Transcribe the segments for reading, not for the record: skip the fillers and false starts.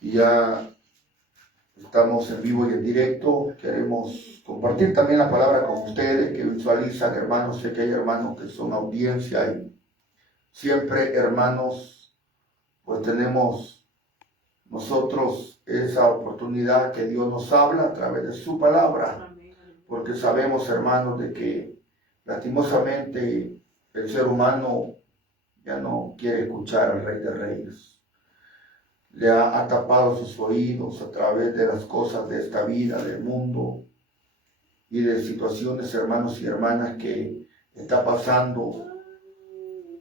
Y ya estamos en vivo y en directo. Queremos compartir también la palabra con ustedes que visualizan, hermanos. Sé que hay hermanos que son audiencia y siempre, hermanos, pues tenemos nosotros esa oportunidad que Dios nos habla a través de su palabra. Porque sabemos, hermanos, de que lastimosamente el ser humano ya no quiere escuchar al Rey de Reyes. Le ha tapado sus oídos a través de las cosas de esta vida, del mundo y de situaciones, hermanos y hermanas, que está pasando.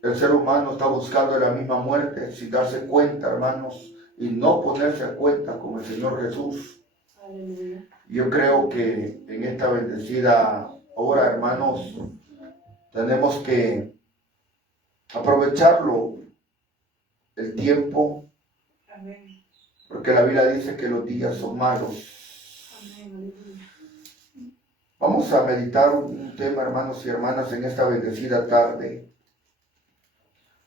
El ser humano está buscando la misma muerte sin darse cuenta, hermanos, y no ponerse a cuenta con el Señor Jesús. Aleluya. Yo creo que en esta bendecida hora, hermanos, tenemos que aprovecharlo, el tiempo. Amén. Porque la Biblia dice que los días son malos. Amén. Vamos a meditar un tema, hermanos y hermanas, en esta bendecida tarde.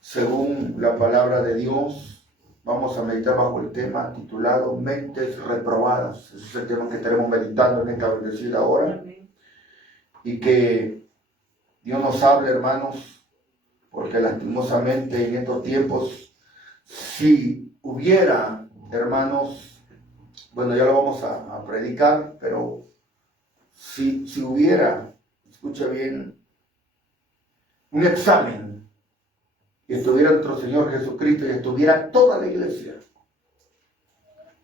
Según la palabra de Dios, vamos a meditar bajo el tema titulado Mentes Reprobadas. Ese es el tema que estaremos meditando en esta bendecida hora. Amén. Y que Dios nos hable, hermanos, porque lastimosamente en estos tiempos, si hubiera, hermanos, bueno, ya lo vamos a predicar, pero si hubiera, escucha bien, un examen, y estuviera nuestro Señor Jesucristo y estuviera toda la iglesia.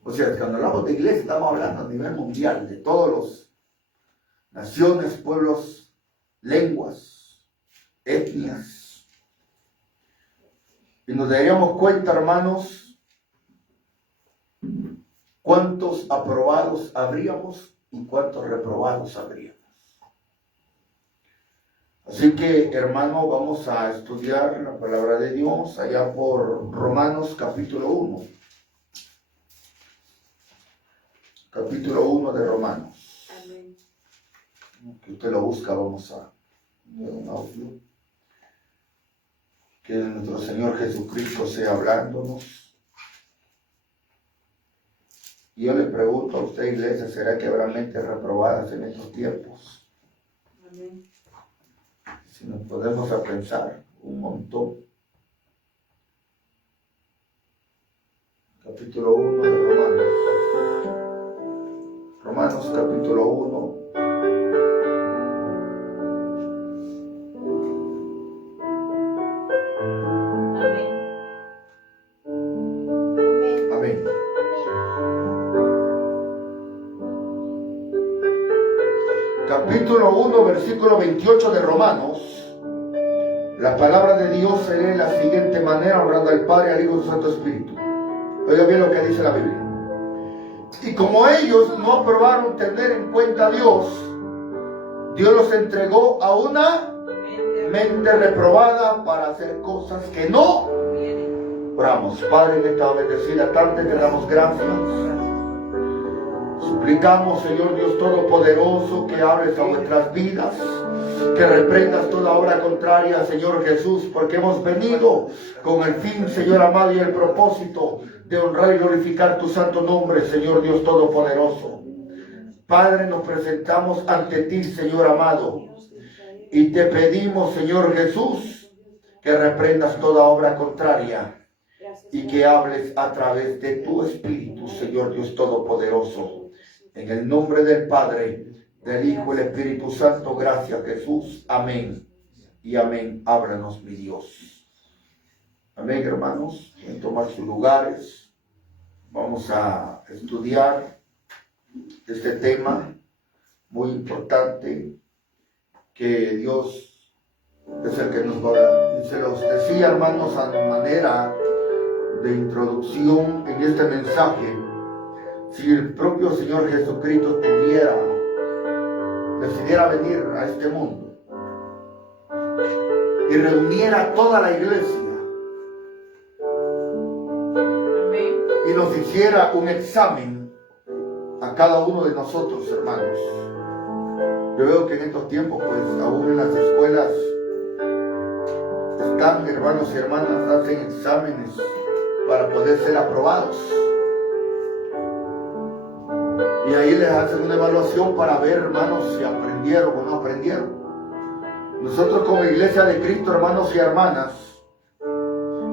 O sea, cuando hablamos de iglesia estamos hablando a nivel mundial, de todas las naciones, pueblos, lenguas, etnias. Y nos daríamos cuenta, hermanos, cuántos aprobados habríamos y cuántos reprobados habríamos. Así que, hermano, vamos a estudiar la palabra de Dios allá por Romanos capítulo 1. Capítulo 1 de Romanos. Amén. Que usted lo busca, vamos a ver un audio. Que nuestro Señor Jesucristo sea hablándonos. Y yo le pregunto a usted, iglesia, ¿será que habrá mentes reprobadas en estos tiempos? Amén. Si nos podemos a pensar un montón. Capítulo 1 de Romanos. Romanos capítulo 1. Capítulo 1, versículo 28 de Romanos. La palabra de Dios se lee de la siguiente manera, honrando al Padre, al Hijo y al Santo Espíritu. Oiga bien lo que dice la Biblia. Y como ellos no aprobaron tener en cuenta a Dios, Dios los entregó a una mente reprobada para hacer cosas que no. Oramos, Padre, en esta bendecida tarde te damos gracias. Suplicamos, Señor Dios Todopoderoso, que hables a nuestras vidas, que reprendas toda obra contraria, Señor Jesús, porque hemos venido con el fin, Señor amado, y el propósito de honrar y glorificar tu santo nombre, Señor Dios Todopoderoso. Padre, nos presentamos ante ti, Señor amado, y te pedimos, Señor Jesús, que reprendas toda obra contraria y que hables a través de tu Espíritu, Señor Dios Todopoderoso. En el nombre del Padre, del Hijo y del Espíritu Santo, gracias Jesús. Amén y amén. Ábranos, mi Dios. Amén, hermanos. En tomar sus lugares, vamos a estudiar este tema muy importante que Dios es el que nos va a dar. Y se los decía, hermanos, a manera de introducción en este mensaje. Si el propio Señor Jesucristo decidiera venir a este mundo y reuniera a toda la iglesia y nos hiciera un examen a cada uno de nosotros, hermanos. Yo veo que en estos tiempos, pues aún en las escuelas están, hermanos y hermanas, hacen exámenes para poder ser aprobados. Y ahí les hacen una evaluación para ver, hermanos, si aprendieron o no aprendieron. Nosotros como Iglesia de Cristo, hermanos y hermanas,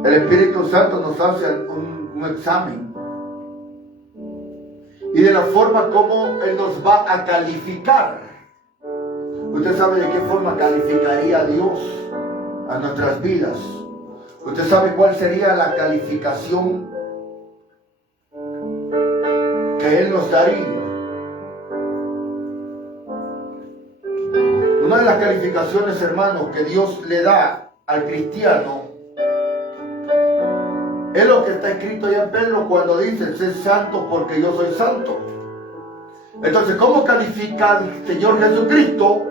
el Espíritu Santo nos hace un examen. Y de la forma como Él nos va a calificar. Usted sabe de qué forma calificaría Dios a nuestras vidas. Usted sabe cuál sería la calificación que Él nos daría. Una de las calificaciones, hermanos, que Dios le da al cristiano es lo que está escrito allá en Pedro cuando dice: sé santo porque yo soy santo. Entonces, ¿cómo califica el Señor Jesucristo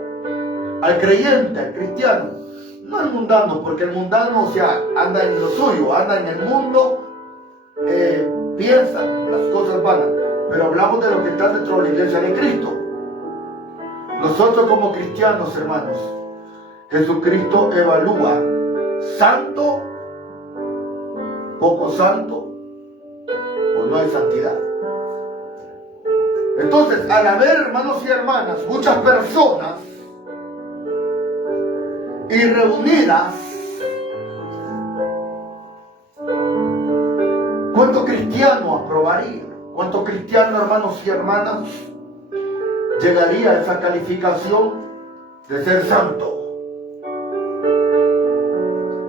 al creyente, al cristiano? No al mundano, porque el mundano, o sea, anda en lo suyo, anda en el mundo, piensa las cosas vanas. Pero hablamos de lo que está dentro de la iglesia de Cristo. Nosotros como cristianos, hermanos, Jesucristo evalúa santo, poco santo, o no hay santidad. Entonces, al haber, hermanos y hermanas, muchas personas y reunidas, ¿cuánto cristiano aprobaría? ¿Cuánto cristiano, hermanos y hermanas, llegaría a esa calificación de ser santo?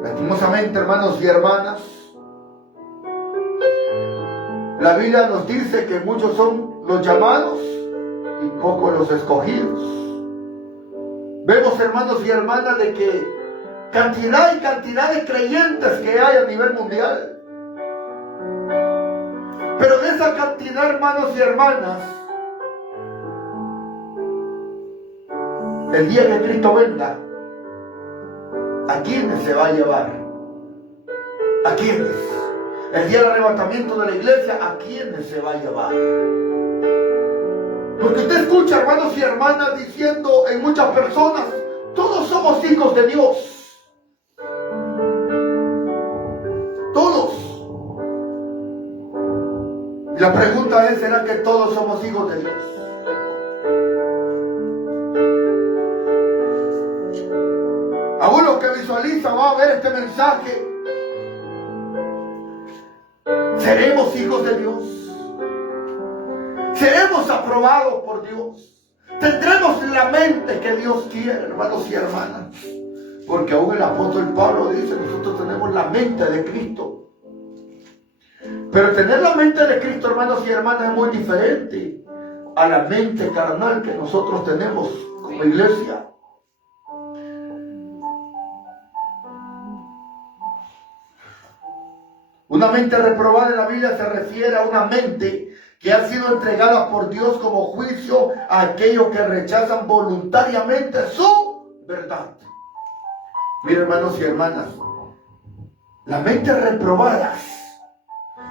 Lastimosamente, hermanos y hermanas, la Biblia nos dice que muchos son los llamados y pocos los escogidos. Vemos, hermanos y hermanas, de que cantidad y cantidad de creyentes que hay a nivel mundial. Pero de esa cantidad, hermanos y hermanas, el día que Cristo venga, ¿a quiénes se va a llevar? ¿A quiénes? El día del arrebatamiento de la iglesia, ¿a quiénes se va a llevar? Porque usted escucha, hermanos y hermanas, diciendo en muchas personas: todos somos hijos de Dios. Todos. Y la pregunta es: ¿será que todos somos hijos de Dios? Aún los que visualizan van a ver este mensaje. ¿Seremos hijos de Dios? ¿Seremos aprobados por Dios? ¿Tendremos la mente que Dios quiere, hermanos y hermanas? Porque aún el apóstol Pablo dice: nosotros tenemos la mente de Cristo. Pero tener la mente de Cristo, hermanos y hermanas, es muy diferente a la mente carnal que nosotros tenemos como iglesia. Una mente reprobada en la Biblia se refiere a una mente que ha sido entregada por Dios como juicio a aquellos que rechazan voluntariamente su verdad. Miren, hermanos y hermanas, las mentes reprobadas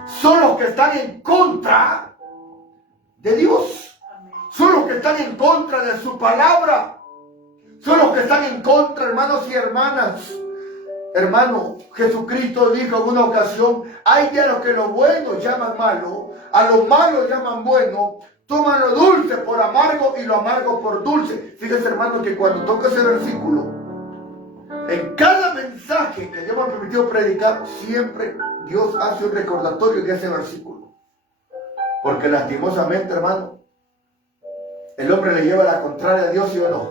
son los que están en contra de Dios. Son los que están en contra de su palabra. Son los que están en contra, hermanos y hermanas. Hermano, Jesucristo dijo en una ocasión: hay de los que lo bueno llaman malo, a lo malo llaman bueno, toman lo dulce por amargo y lo amargo por dulce. Fíjese, hermano, que cuando toca ese versículo, en cada mensaje que Dios me ha permitido predicar, siempre Dios hace un recordatorio de ese versículo. Porque lastimosamente, hermano, el hombre le lleva la contraria a Dios, ¿sí o no?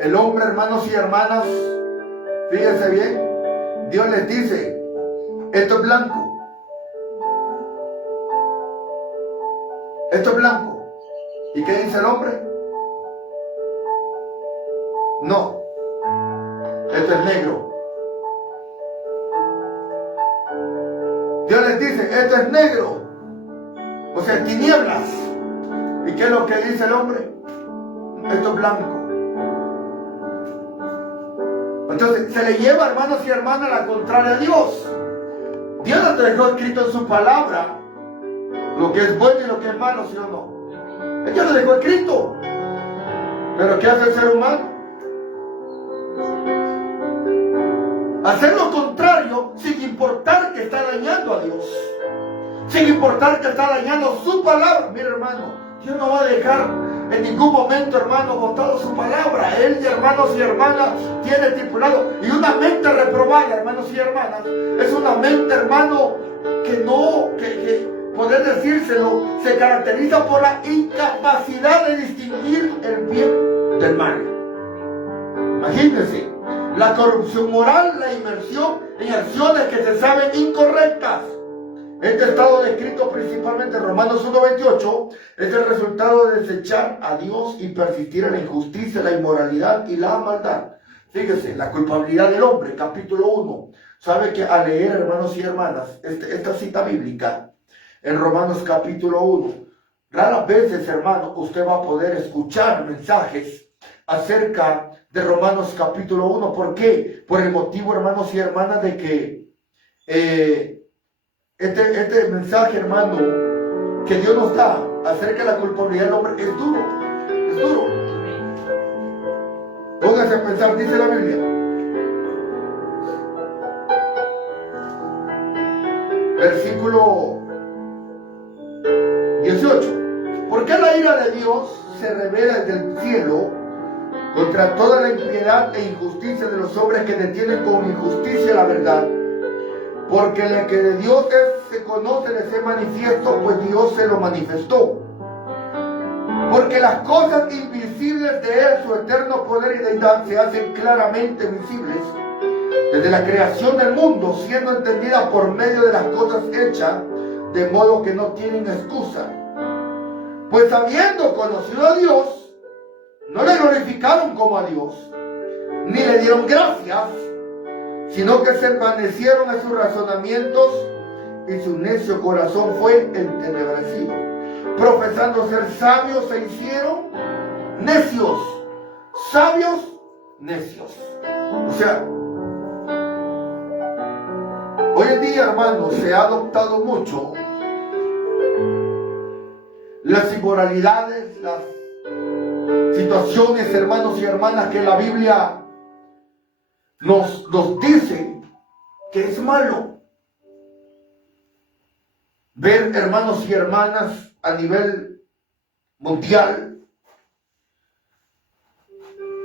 El hombre, hermanos y hermanas, fíjense bien, Dios les dice: esto es blanco, esto es blanco. ¿Y qué dice el hombre? No, esto es negro. Dios les dice: esto es negro, o sea, tinieblas. ¿Y qué es lo que dice el hombre? Esto es blanco. Entonces se le lleva, hermanos y hermanas, la contraria a Dios. Dios nos dejó escrito en su palabra lo que es bueno y lo que es malo, ¿sí o no? Él ya lo dejó escrito. Pero ¿qué hace el ser humano? Hacer lo contrario sin importar que está dañando a Dios, sin importar que está dañando su palabra. Mira, hermano, Dios no va a dejar en ningún momento, hermano, botado su palabra. Él, hermanos y hermanas, tiene estipulado. Y una mente reprobada, hermanos y hermanas, es una mente, hermano, que poder decírselo, se caracteriza por la incapacidad de distinguir el bien del mal. Imagínense, la corrupción moral, la inmersión en acciones que se saben incorrectas. Este estado descrito principalmente en Romanos 1:28 es el resultado de desechar a Dios y persistir en la injusticia, la inmoralidad y la maldad. Fíjese, la culpabilidad del hombre, capítulo 1. Sabe que al leer, hermanos y hermanas, esta cita bíblica en Romanos capítulo 1, raras veces, hermano, usted va a poder escuchar mensajes acerca de Romanos capítulo 1. ¿Por qué? Por el motivo, hermanos y hermanas, de que este mensaje, hermano, que Dios nos da acerca de la culpabilidad del hombre es duro, es duro. Póngase a pensar, dice la Biblia. Versículo 18. ¿Por qué la ira de Dios se revela desde el cielo contra toda la impiedad e injusticia de los hombres que detienen con injusticia la verdad? Porque el que de Dios se conoce, les es manifiesto, pues Dios se lo manifestó. Porque las cosas invisibles de Él, su eterno poder y deidad, se hacen claramente visibles desde la creación del mundo, siendo entendidas por medio de las cosas hechas, de modo que no tienen excusa. Pues habiendo conocido a Dios, no le glorificaron como a Dios, ni le dieron gracias, sino que se envanecieron en sus razonamientos y su necio corazón fue entenebrecido. Profesando ser sabios, se hicieron necios. Sabios, necios. O sea, hoy en día, hermanos, se ha adoptado mucho las inmoralidades, las situaciones, hermanos y hermanas, que la Biblia nos dice que es malo. Ver, hermanos y hermanas, a nivel mundial,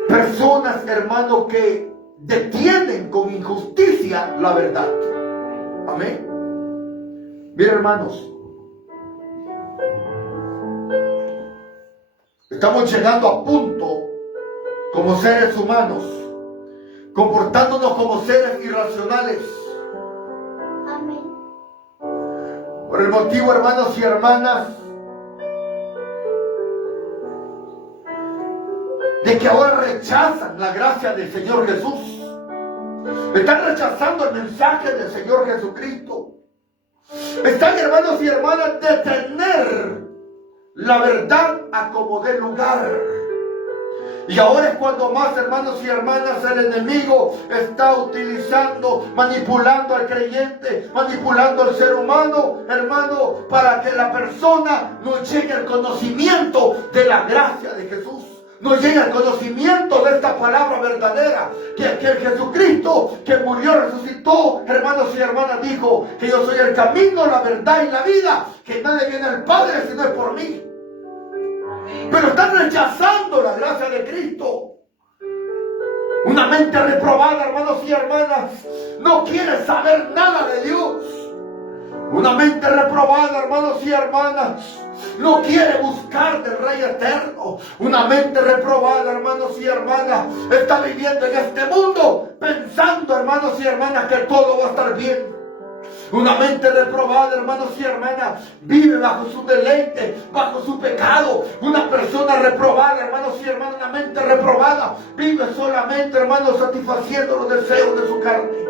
personas, hermanos, que detienen con injusticia la verdad. Amén. Bien, hermanos, estamos llegando a punto como seres humanos, comportándonos como seres irracionales. Amén. Por el motivo, hermanos y hermanas, de que ahora rechazan la gracia del Señor Jesús. Están rechazando el mensaje del Señor Jesucristo. Están, hermanos y hermanas, de tener la verdad a como dé lugar. Y ahora es cuando más, hermanos y hermanas, el enemigo está utilizando, manipulando al creyente, manipulando al ser humano, hermano, para que la persona no llegue al conocimiento de la gracia de Jesús. No llegue al conocimiento de esta palabra verdadera, que el Jesucristo que murió, resucitó, hermanos y hermanas, dijo que yo soy el camino, la verdad y la vida, que nadie viene al Padre si no es por mí. Pero están rechazando la gracia de Cristo. Una mente reprobada, hermanos y hermanas, no quiere saber nada de Dios. Una mente reprobada, hermanos y hermanas, no quiere buscar del Rey eterno. Una mente reprobada, hermanos y hermanas, está viviendo en este mundo pensando, hermanos y hermanas, que todo va a estar bien. Una mente reprobada, hermanos y hermanas, vive bajo su deleite, bajo su pecado. Una persona reprobada, hermanos y hermanas, una mente reprobada, vive solamente, hermanos, satisfaciendo los deseos de su carne.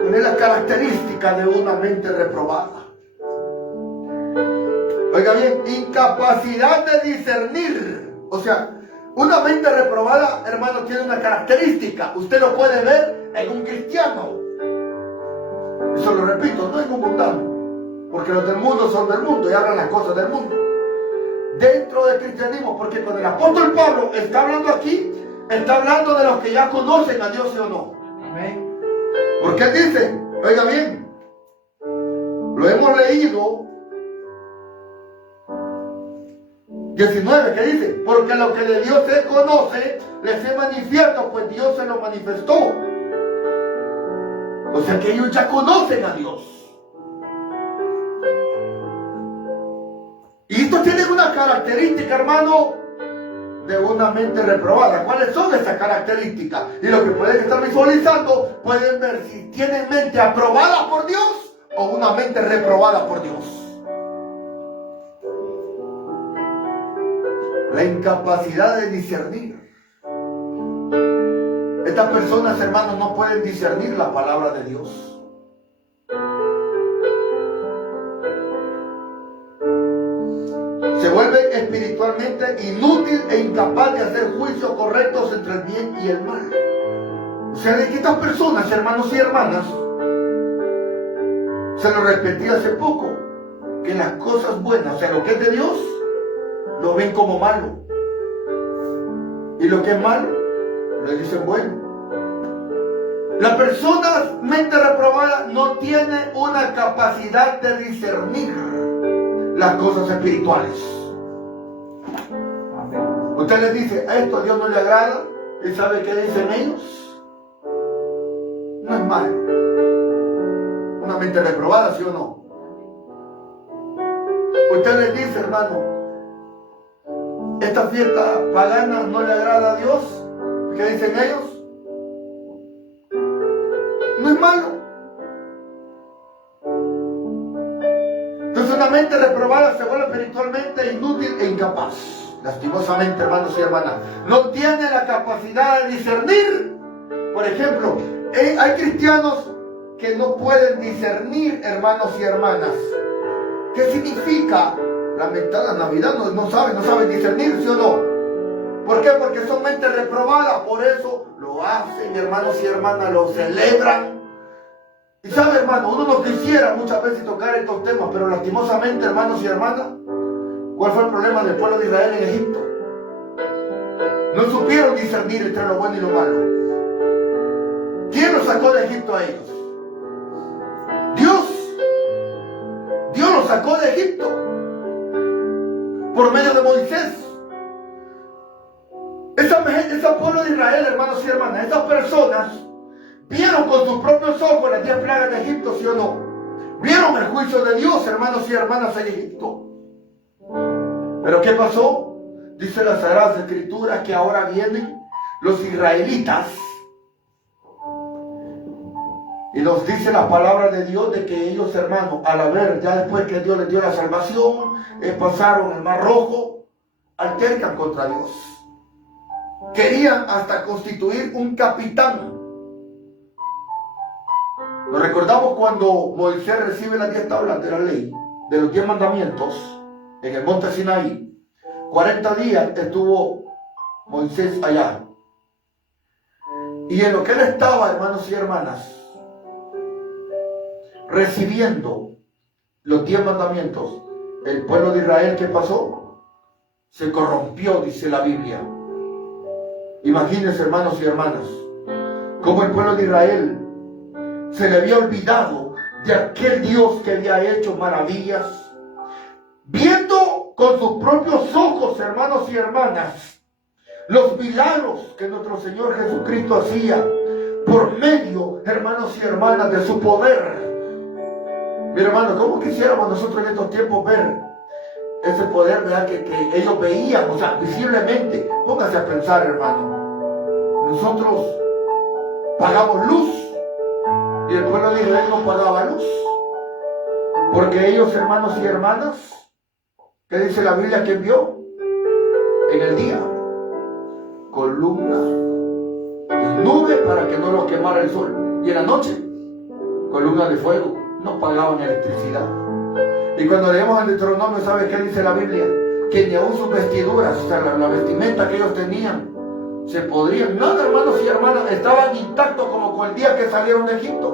¿Cuál es la característica de una mente reprobada? Oiga bien, incapacidad de discernir. O sea, una mente reprobada, hermano, tiene una característica. Usted lo puede ver en un cristiano. Eso lo repito, no en un mundano. Porque los del mundo son del mundo y hablan las cosas del mundo. Dentro del cristianismo, porque cuando el apóstol Pablo está hablando aquí, está hablando de los que ya conocen a Dios, ¿sí o no? Amén. Porque Porque él dice, oiga bien, lo hemos leído, 19, que dice, porque lo que de Dios se conoce, les es manifiesto, pues Dios se lo manifestó. O sea que ellos ya conocen a Dios. Y esto tiene una característica, hermano, de una mente reprobada. ¿Cuáles son esas características? Y lo que pueden estar visualizando, pueden ver si tienen mente aprobada por Dios o una mente reprobada por Dios. La incapacidad de discernir. Estas personas, hermanos, no pueden discernir la palabra de Dios. Se vuelven espiritualmente inútil e incapaz de hacer juicios correctos entre el bien y el mal. O sea, de que estas personas, hermanos y hermanas, se lo repetí hace poco, que las cosas buenas, o sea, lo que es de Dios, lo ven como malo. Y lo que es malo, le dicen bueno. La persona mente reprobada no tiene una capacidad de discernir las cosas espirituales. Usted les dice, a esto a Dios no le agrada, y sabe qué dicen ellos. No es malo. Una mente reprobada, ¿sí o no? Usted les dice, hermano, esta fiesta pagana no le agrada a Dios. ¿Qué dicen ellos? No es malo. Entonces una mente reprobada se vuelve espiritualmente inútil e incapaz. Lastimosamente, hermanos y hermanas, no tiene la capacidad de discernir. Por ejemplo, hay cristianos que no pueden discernir, hermanos y hermanas, ¿qué significa la mentada Navidad? No saben discernir, ¿sí o no? ¿Por qué? Porque son mentes reprobadas, por eso lo hacen, hermanos y hermanas, lo celebran. Y sabe, hermano, uno no quisiera muchas veces tocar estos temas, pero lastimosamente, hermanos y hermanas, ¿cuál fue el problema del pueblo de Israel en Egipto? No supieron discernir entre lo bueno y lo malo. ¿Quién los sacó de Egipto a ellos? Dios. Dios los sacó de Egipto por medio de Moisés. Ese pueblo de Israel, hermanos y hermanas, esas personas vieron con sus propios ojos las 10 plagas de Egipto, ¿sí o no? Vieron el juicio de Dios, hermanos y hermanas, en Egipto. ¿Pero qué pasó? Dice las Sagradas Escrituras que ahora vienen los israelitas y nos dice la palabra de Dios de que ellos, hermanos, al ver, ya después que Dios les dio la salvación, pasaron el Mar Rojo, altercan contra Dios. Querían hasta constituir un capitán. Nos recordamos cuando Moisés recibe las 10 tablas de la ley, de los 10 mandamientos, en el monte Sinaí. 40 días estuvo Moisés allá. Y en lo que él estaba, hermanos y hermanas, recibiendo los 10 mandamientos, el pueblo de Israel, ¿qué pasó? Se corrompió, dice la Biblia. Imagínense, hermanos y hermanas, cómo el pueblo de Israel se le había olvidado de aquel Dios que había hecho maravillas, viendo con sus propios ojos, hermanos y hermanas, los milagros que nuestro Señor Jesucristo hacía por medio, hermanos y hermanas, de su poder. Mi hermano, ¿cómo quisiéramos nosotros en estos tiempos ver ese poder, verdad, que ellos veían, o sea, visiblemente? Póngase a pensar, hermano. Nosotros pagamos luz y el pueblo de Israel no pagaba luz. Porque ellos, hermanos y hermanas, ¿qué dice la Biblia que vio? En el día, columna de nube para que no los quemara el sol. Y en la noche, columna de fuego. No pagaban electricidad. Y cuando leemos el Deuteronomio, ¿sabe qué dice la Biblia? Que ni aún sus vestiduras, o sea, la vestimenta que ellos tenían, se podrían. Nada, hermanos y hermanas, estaban intactos como con el día que salieron de Egipto.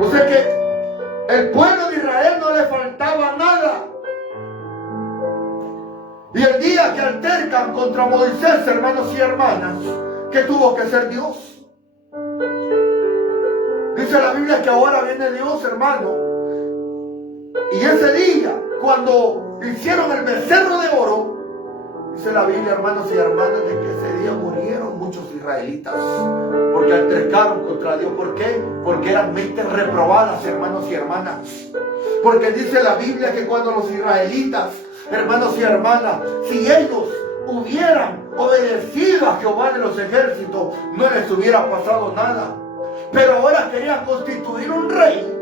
O sea que el pueblo de Israel no le faltaba nada. Y el día que altercan contra Moisés, hermanos y hermanas, ¿qué tuvo que hacer Dios? Dice la Biblia que ahora viene Dios, hermano. Y ese día, cuando hicieron el becerro de oro, dice la Biblia, hermanos y hermanas, de que ese día murieron muchos israelitas. Porque altercaron contra Dios. ¿Por qué? Porque eran mentes reprobadas, hermanos y hermanas. Porque dice la Biblia que cuando los israelitas, hermanos y hermanas, si ellos hubieran obedecido a Jehová de los ejércitos, no les hubiera pasado nada. Pero ahora querían constituir un rey,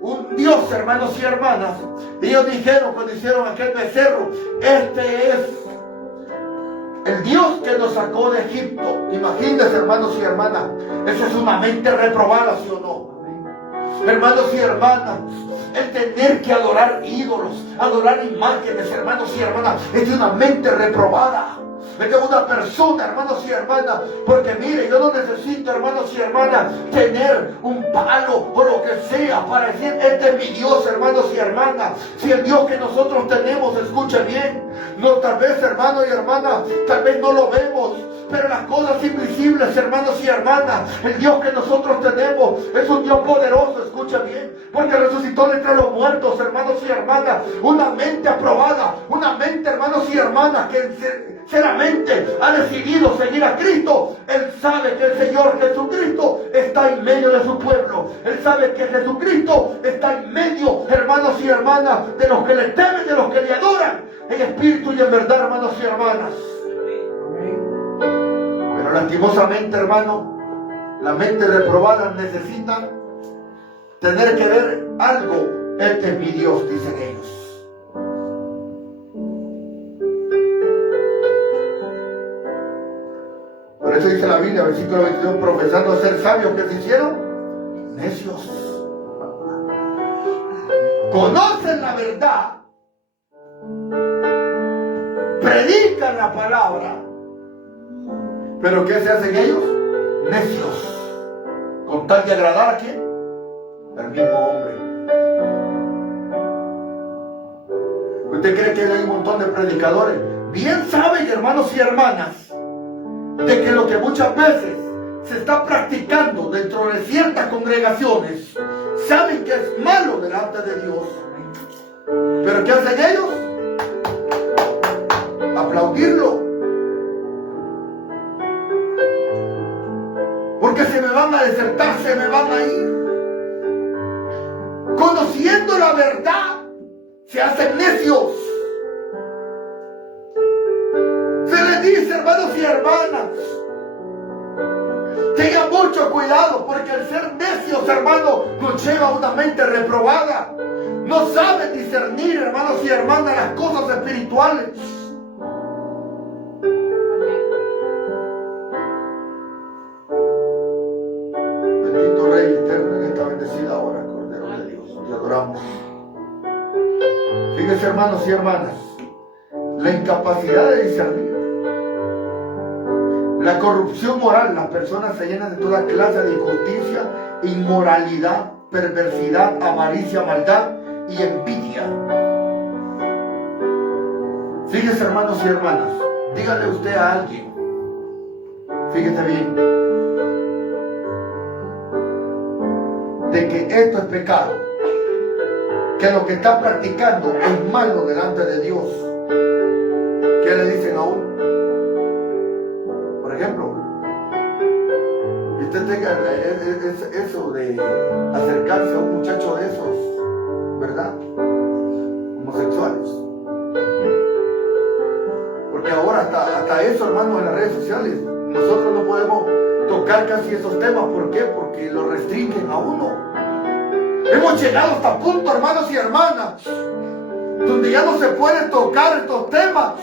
un Dios, hermanos y hermanas. Y ellos dijeron cuando hicieron aquel becerro, este es el Dios que nos sacó de Egipto. Imagínense, hermanos y hermanas, eso es una mente reprobada, ¿sí o no? Hermanos y hermanas, el tener que adorar ídolos, adorar imágenes, hermanos y hermanas, es de una mente reprobada. Es de una persona, hermanos y hermanas, porque mire, yo no necesito, hermanos y hermanas, tener un palo o lo que sea para decir, este es mi Dios, hermanos y hermanas. Si el Dios que nosotros tenemos, escuche bien, no, tal vez, hermanos y hermanas, tal vez no lo vemos, pero las cosas invisibles, hermanos y hermanas, el Dios que nosotros tenemos es un Dios poderoso, escucha bien, porque resucitó de entre los muertos, hermanos y hermanas, una mente aprobada, una mente, hermanos y hermanas, que sinceramente ha decidido seguir a Cristo. Él sabe que el Señor Jesucristo está en medio de su pueblo. Él sabe que Jesucristo está en medio, hermanos y hermanas, de los que le temen, de los que le adoran, en espíritu y en verdad, hermanos y hermanas. Pero lastimosamente, hermano, la mente reprobada necesita tener que ver algo. Este es mi Dios, dicen ellos. Por eso dice la Biblia, versículo 22, profesando ser sabios, ¿qué se hicieron? Necios. Conocen la verdad, predican la palabra, pero ¿qué se hacen ellos? Necios. Con tal de agradar a ¿quién? Al mismo hombre. ¿Usted cree que hay un montón de predicadores? Bien saben, hermanos y hermanas, de que lo que muchas veces se está practicando dentro de ciertas congregaciones, saben que es malo delante de Dios. ¿Pero qué hacen ellos? Aplaudirlo. Porque se me van a desertar, se me van a ir. Conociendo la verdad, se hacen necios. Se les dice, hermanos y hermanas, tengan mucho cuidado, porque el ser necios, hermanos, nos lleva a una mente reprobada. No saben discernir, hermanos y hermanas, las cosas espirituales. Bendito Rey eterno en esta bendecida hora, Cordero de Dios, te adoramos. Fíjense, hermanos y hermanas, la incapacidad de discernir, la corrupción moral, las personas se llenan de toda clase de injusticia, inmoralidad, perversidad, avaricia, maldad y envidia. Fíjese, hermanos y hermanas, dígale usted a alguien, fíjese bien, de que esto es pecado, que lo que está practicando es malo delante de Dios. ¿Qué le dicen a uno? Por ejemplo, usted tenga eso de acercarse a un muchacho de esos, ¿verdad? Homosexuales. Porque ahora hasta eso, hermanos, en las redes sociales, nosotros no podemos tocar casi esos temas. ¿Por qué? Porque lo restringen a uno. Hemos llegado hasta punto, hermanos y hermanas, donde ya no se pueden tocar estos temas.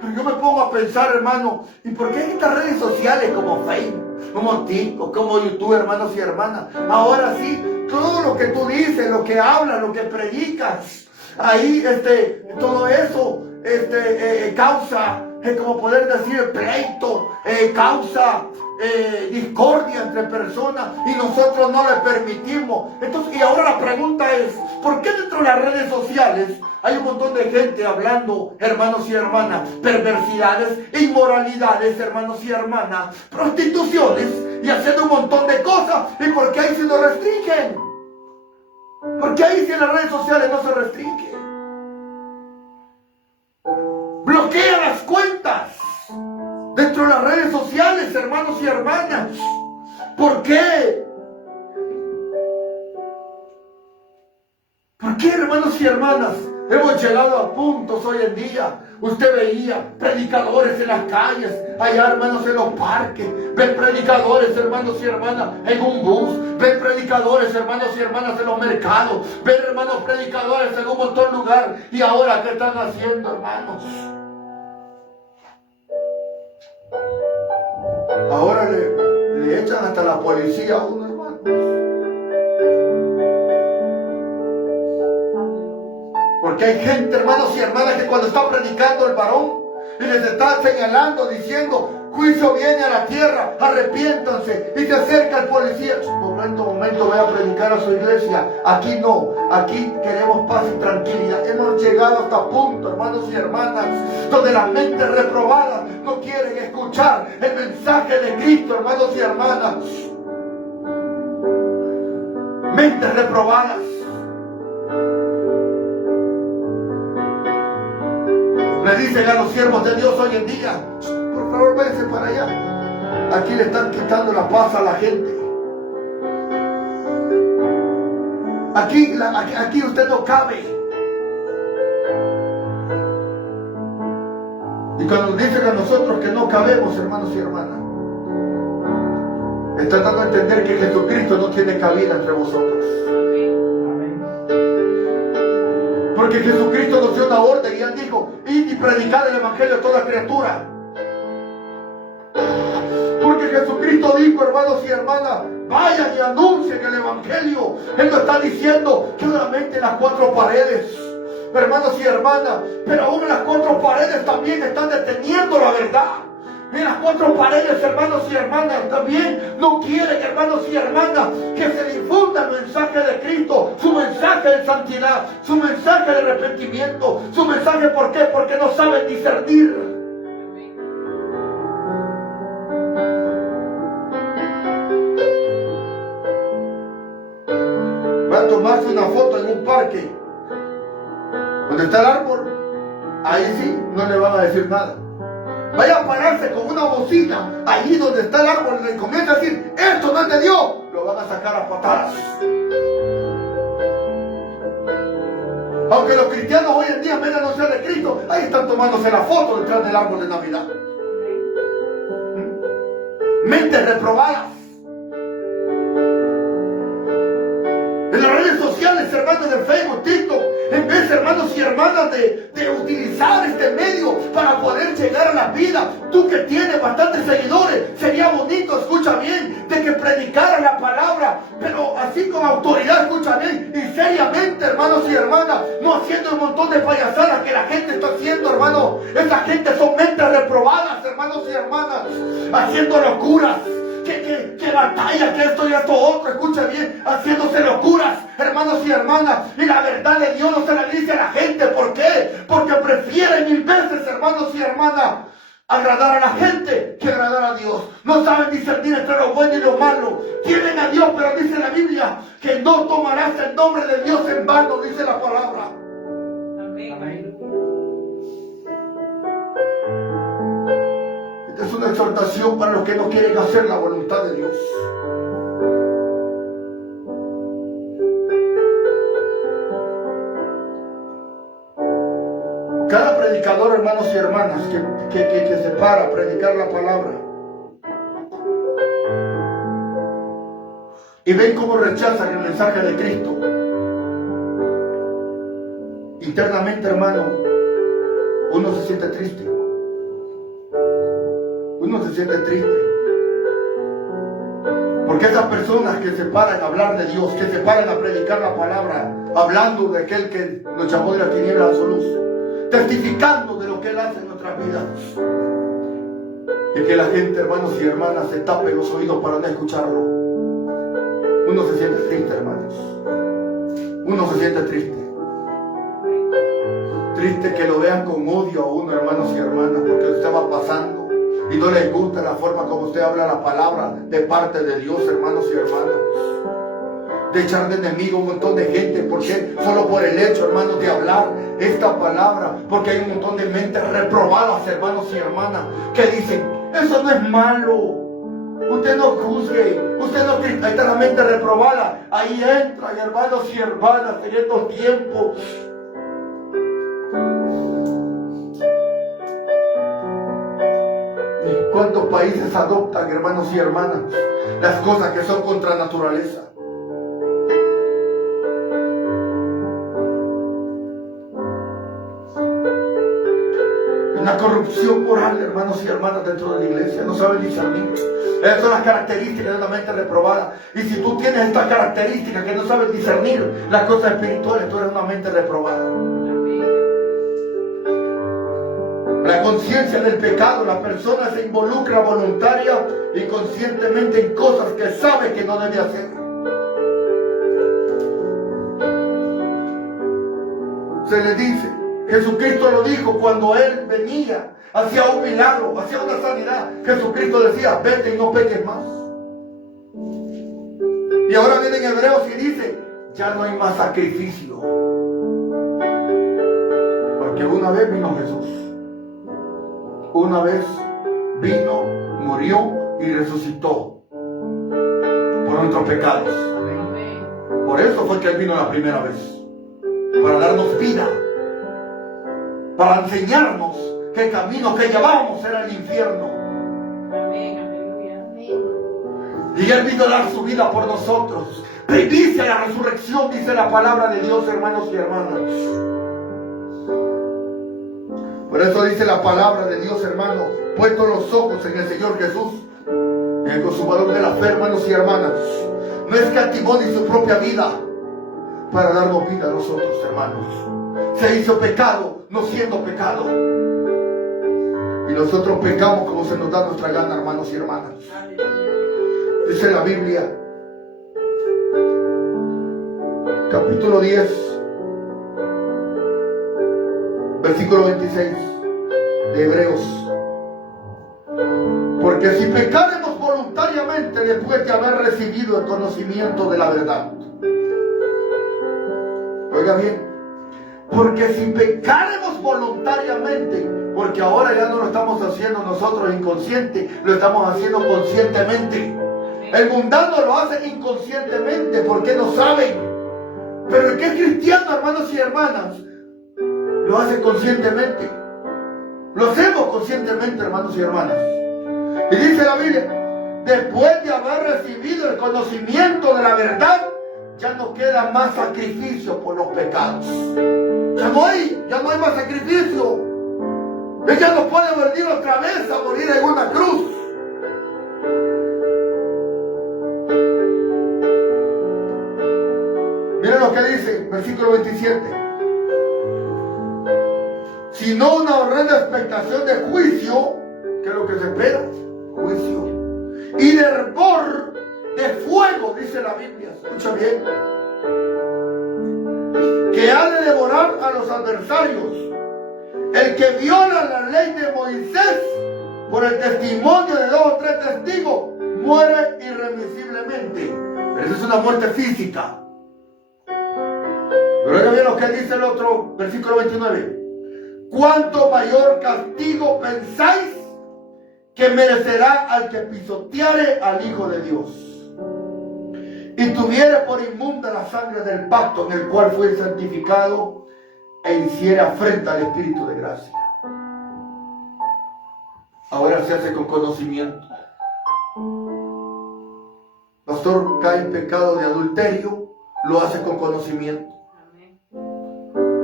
Pero yo me pongo a pensar, hermano, ¿y por qué en estas redes sociales como Facebook, como TikTok, como YouTube, hermanos y hermanas? Ahora sí, todo lo que tú dices, lo que hablas, lo que predicas, ahí todo eso causa, como poder decir, pleito, causa discordia entre personas y nosotros no le permitimos. Entonces, y ahora la pregunta es, ¿por qué dentro de las redes sociales hay un montón de gente hablando, hermanos y hermanas, perversidades, inmoralidades, hermanos y hermanas, prostituciones y haciendo un montón de cosas? ¿Y por qué ahí se nos restringen? ¿Por qué ahí si en las redes sociales no se restringe? Bloquea las cuentas dentro de las redes sociales, hermanos y hermanas. ¿Por qué? ¿Por qué, hermanos y hermanas, hemos llegado a puntos hoy en día? Usted veía predicadores en las calles, allá, hermanos, en los parques. Ve predicadores, hermanos y hermanas, en un bus. Ve predicadores, hermanos y hermanas, en los mercados. Ve, hermanos, predicadores en un montón de lugares. ¿Y ahora qué están haciendo, hermanos? Ahora le echan hasta la policía a uno, hermano. Porque hay gente, hermanos y hermanas, que cuando está predicando el varón y les está señalando, diciendo, juicio viene a la tierra, arrepiéntanse, y se acerca el policía. Momento, voy a predicar a su iglesia. Aquí no, aquí queremos paz y tranquilidad. Hemos llegado hasta punto, hermanos y hermanas, donde las mentes reprobadas no quieren escuchar el mensaje de Cristo, hermanos y hermanas. Mentes reprobadas. Le dicen a los siervos de Dios hoy en día, por favor, vénse para allá. Aquí le están quitando la paz a la gente. Aquí usted no cabe. Y cuando nos dicen a nosotros que no cabemos, hermanos y hermanas, están dando a entender que Jesucristo no tiene cabida entre vosotros. Porque Jesucristo nos dio una orden y Él dijo, id y predicad el evangelio a toda criatura. Porque Jesucristo dijo, hermanos y hermanas, vayan y anuncien el evangelio. Él no está diciendo solamente en las cuatro paredes, hermanos y hermanas, pero aún en las cuatro paredes también están deteniendo la verdad. En las cuatro paredes, hermanos y hermanas, también no quieren, hermanos y hermanas, que se difunda el mensaje de Cristo, su mensaje de santidad, su mensaje de arrepentimiento, su mensaje, ¿por qué? Porque no saben discernir. Va a tomarse una foto en un parque, donde está el árbol, ahí sí, no le van a decir nada. Vaya a pararse con una bocina allí donde está el árbol y le comienza a decir, esto no es de Dios, lo van a sacar a patadas. Aunque los cristianos hoy en día, menos no ser de Cristo, ahí están tomándose la foto detrás del árbol de Navidad. Mentes reprobadas. En las redes sociales, hermanos, de Facebook, TikTok, en vez, hermanos y hermanas, de utilizar este medio para poder llegar a la vida, tú que tienes bastantes seguidores, sería bonito, escucha bien, de que predicara la palabra, pero así con autoridad, escucha bien, y seriamente, hermanos y hermanas, no haciendo un montón de payasadas que la gente está haciendo, hermano. Esa gente son mentes reprobadas, hermanos y hermanas, haciendo locuras. Que batalla, que esto y esto otro, escucha bien, haciéndose locuras, hermanos y hermanas, y la verdad de Dios no se la dice a la gente. ¿Por qué? Porque prefieren mil veces, hermanos y hermanas, agradar a la gente que agradar a Dios. No saben discernir entre lo bueno y lo malo. Tienen a Dios, pero dice la Biblia que no tomarás el nombre de Dios en vano, dice la palabra. Amén. Es una exhortación para los que no quieren hacer la voluntad de Dios. Cada predicador, hermanos y hermanas, que se para a predicar la palabra y ven cómo rechazan el mensaje de Cristo, internamente, hermano, uno se siente triste. Uno se siente triste. Porque esas personas que se paran a hablar de Dios, que se paran a predicar la palabra, hablando de aquel que nos llamó de la tiniebla a su luz, testificando de lo que Él hace en nuestras vidas, Y que la gente, hermanos y hermanas, se tape los oídos para no escucharlo. Uno se siente triste, hermanos. Uno se siente triste. Triste que lo vean con odio a uno, hermanos y hermanas, porque usted va pasando y no les gusta la forma como usted habla la palabra de parte de Dios, hermanos y hermanas. De echar de enemigo un montón de gente, porque solo por el hecho, hermanos, de hablar esta palabra, porque hay un montón de mentes reprobadas, hermanos y hermanas, que dicen, eso no es malo, usted no juzgue, usted no critica. Ahí está la mente reprobada, ahí entra, hermanos y hermanas, en estos tiempos. ¿Cuántos países adoptan, hermanos y hermanas, las cosas que son contra naturaleza? Una corrupción moral, hermanos y hermanas, dentro de la iglesia. No saben discernir. Esas son las características de una mente reprobada. Y si tú tienes estas características que no sabes discernir las cosas espirituales, tú eres una mente reprobada. La conciencia del pecado, la persona se involucra voluntaria y conscientemente en cosas que sabe que no debe hacer. Se le dice, Jesucristo lo dijo cuando Él venía, hacía un milagro, hacía una sanidad. Jesucristo decía, vete y no peques más. Y ahora viene en Hebreos y dice, ya no hay más sacrificio. Porque una vez vino Jesús. Una vez vino, murió y resucitó por nuestros pecados. Por eso fue que Él vino la primera vez. Para darnos vida. Para enseñarnos que el camino que llevábamos era el infierno. Y Él vino a dar su vida por nosotros. Predice la resurrección, dice la palabra de Dios, hermanos y hermanas. Por eso dice la palabra de Dios, hermanos, puesto los ojos en el Señor Jesús, en el consumador de la fe, hermanos y hermanas. No escatimó ni su propia vida para darnos vida a nosotros, hermanos. Se hizo pecado, no siendo pecado. Y nosotros pecamos como se nos da nuestra gana, hermanos y hermanas. Dice la Biblia, capítulo 10, versículo 26 de Hebreos. Porque si pecaremos voluntariamente después de haber recibido el conocimiento de la verdad. Oiga bien. Porque si pecaremos voluntariamente, porque ahora ya no lo estamos haciendo nosotros inconsciente, lo estamos haciendo conscientemente. El mundano lo hace inconscientemente porque no saben. Pero el que es cristiano, hermanos y hermanas, lo hace conscientemente. Lo hacemos conscientemente, hermanos y hermanas. Y dice la Biblia, después de haber recibido el conocimiento de la verdad, ya no queda más sacrificio por los pecados. Ya no hay más sacrificio. Ella no puede venir otra vez a morir en una cruz. Miren lo que dice, versículo 27. Sino una horrenda expectación de juicio, que es lo que se espera, juicio, y de hervor de fuego, dice la Biblia, escucha bien, que ha de devorar a los adversarios. El que viola la ley de Moisés por el testimonio de 2 o 3 testigos muere irremisiblemente. Pero esa es una muerte física. Pero oiga bien lo que dice el otro versículo 29. ¿Cuánto mayor castigo pensáis que merecerá al que pisoteare al Hijo de Dios y tuviere por inmunda la sangre del pacto en el cual fue santificado e hiciere afrenta al Espíritu de gracia? Ahora se hace con conocimiento. Pastor, cae en pecado de adulterio, lo hace con conocimiento.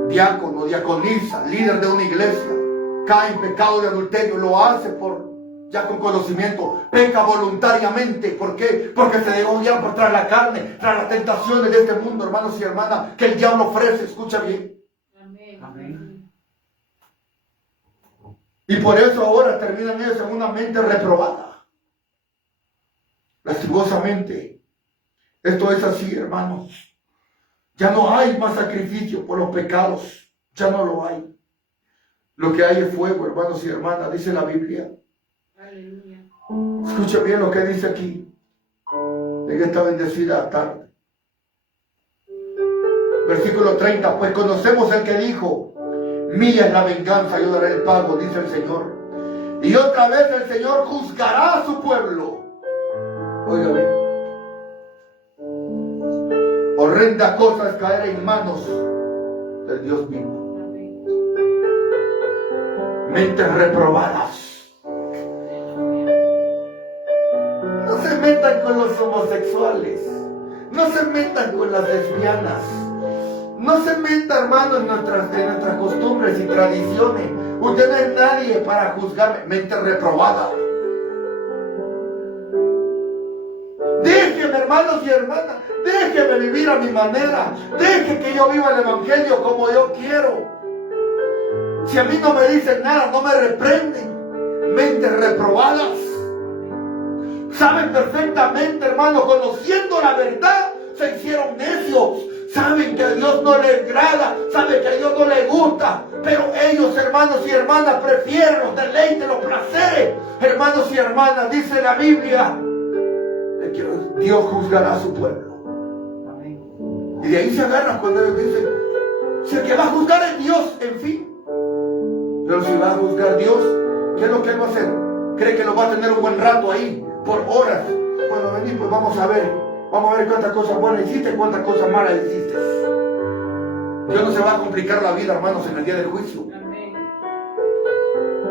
Diácono, diaconisa, líder de una iglesia, cae en pecado de adulterio, lo hace ya con conocimiento, peca voluntariamente. ¿Por qué? Porque se dejó guiar por tras la carne, tras las tentaciones de este mundo, hermanos y hermanas, que el diablo ofrece. Escucha bien. Amén. Amén. Y por eso ahora terminan ellos en una mente reprobada. Lastimosamente. Esto es así, hermanos. Ya no hay más sacrificio por los pecados. Ya no lo hay. Lo que hay es fuego, hermanos y hermanas, dice la Biblia. Aleluya. Escucha bien lo que dice aquí, en esta bendecida tarde. Versículo 30, pues conocemos el que dijo, mía es la venganza, yo daré el pago, dice el Señor. Y otra vez el Señor juzgará a su pueblo. Oiga bien. Horrenda cosa es caer en manos del Dios vivo. Mentes reprobadas. No se metan con los homosexuales. No se metan con las lesbianas. No se metan, hermano, en nuestras costumbres y tradiciones. Usted no es nadie para juzgarme. Mente reprobada. Déjeme, hermanos y hermanas, déjeme vivir a mi manera. Deje que yo viva el evangelio como yo quiero. Si a mí no me dicen nada, no me reprenden. Mentes reprobadas. Saben perfectamente, hermano, conociendo la verdad, se hicieron necios. Saben que a Dios no le agrada, saben que a Dios no le gusta, pero ellos, hermanos y hermanas, prefieren los deleites, los placeres. Hermanos y hermanas, dice la Biblia, Dios juzgará a su pueblo. Y de ahí se agarran cuando ellos dicen, si el que va a juzgar es Dios, en fin. Pero si va a juzgar Dios, ¿qué es lo que Él va a hacer? ¿Cree que lo va a tener un buen rato ahí, por horas? Cuando venís, pues vamos a ver cuántas cosas buenas hiciste, cuántas cosas malas hiciste. Dios no se va a complicar la vida, hermanos, en el día del juicio. Amén.